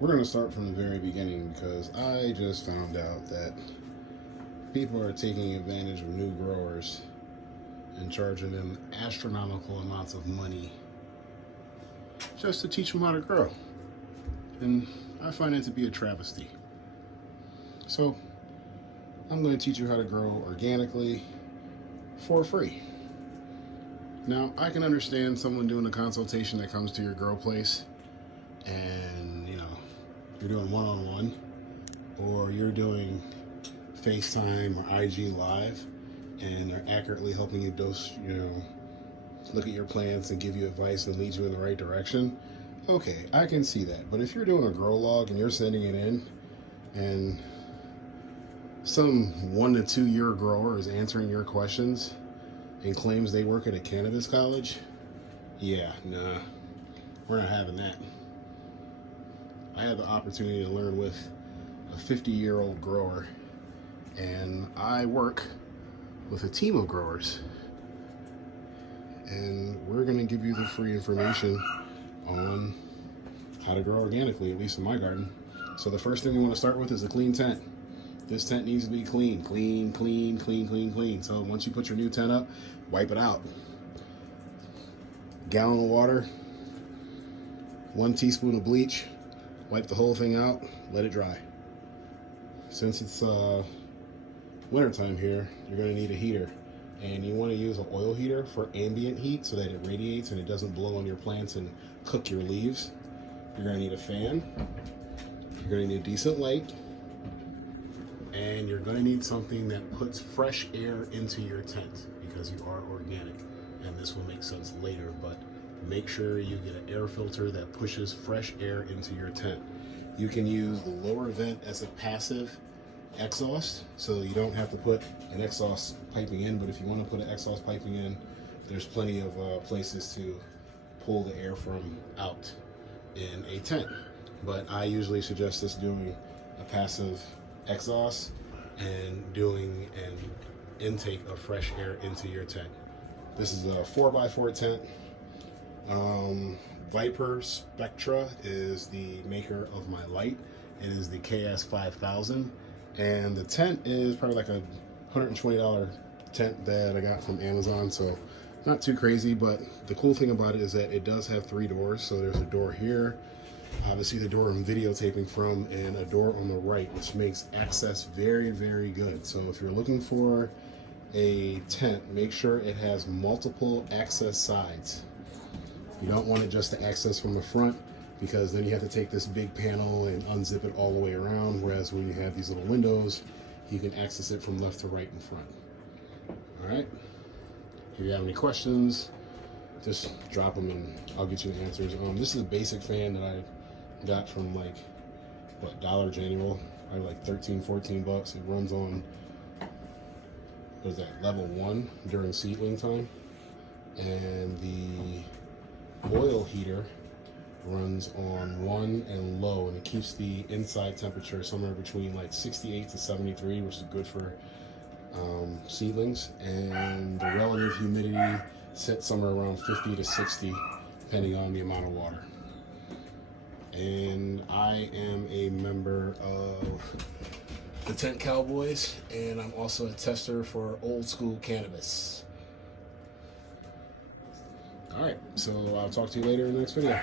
We're going to start from the very beginning because I just found out that people are taking advantage of new growers and charging them astronomical amounts of money just to teach them how to grow. And I find it to be a travesty. So I'm going to teach you how to grow organically for free. Now, I can understand someone doing a consultation that comes to your grow place and, you're doing one-on-one or you're doing FaceTime or IG Live and they're accurately helping you look at your plants and give you advice and lead you in the right direction. Okay, I can see that. But if you're doing a grow log and you're sending it in and some 1 to 2 year grower is answering your questions and claims they work at a cannabis college, yeah, nah, we're not having that. I had the opportunity to learn with a 50-year-old grower, and I work with a team of growers, and we're going to give you the free information on how to grow organically, at least in my garden. So the first thing we want to start with is a clean tent. This tent needs to be clean. So once you put your new tent up, wipe it out. Gallon of water, 1 teaspoon of bleach, wipe the whole thing out, let it dry. Since it's wintertime here, you're going to need a heater. And you want to use an oil heater for ambient heat so that it radiates and it doesn't blow on your plants and cook your leaves. You're going to need a fan. You're going to need a decent light. And you're going to need something that puts fresh air into your tent because you are organic. And this will make sense later, but make sure you get an air filter that pushes fresh air into your tent. You can use the lower vent as a passive exhaust, so you don't have to put an exhaust piping in, but if you want to put an exhaust piping in, there's plenty of places to pull the air from out in a tent. But I usually suggest just doing a passive exhaust and doing an intake of fresh air into your tent. This is a 4x4 tent. Viper Spectra is the maker of my light. It is the KS5000, and the tent is probably like a $120 tent that I got from Amazon, so not too crazy. But the cool thing about it is that it does have 3 doors. So there's a door here, obviously the door I'm videotaping from, and a door on the right, which makes access very, very good. So if you're looking for a tent, make sure it has multiple access sides. You don't want it just to access from the front, because then you have to take this big panel and unzip it all the way around, whereas when you have these little windows, you can access it from left to right and front. All right, if you have any questions, just drop them and I'll get you the answers. This is a basic fan that I got from Dollar General, probably like 13-14 bucks. It runs on, what is that, level 1 during seedling time, and the oil heater runs on 1 and low, and it keeps the inside temperature somewhere between like 68 to 73, which is good for seedlings, and the relative humidity sits somewhere around 50 to 60 depending on the amount of water. And I am a member of the Tent Cowboys, and I'm also a tester for Old School Cannabis. All right, so I'll talk to you later in the next video.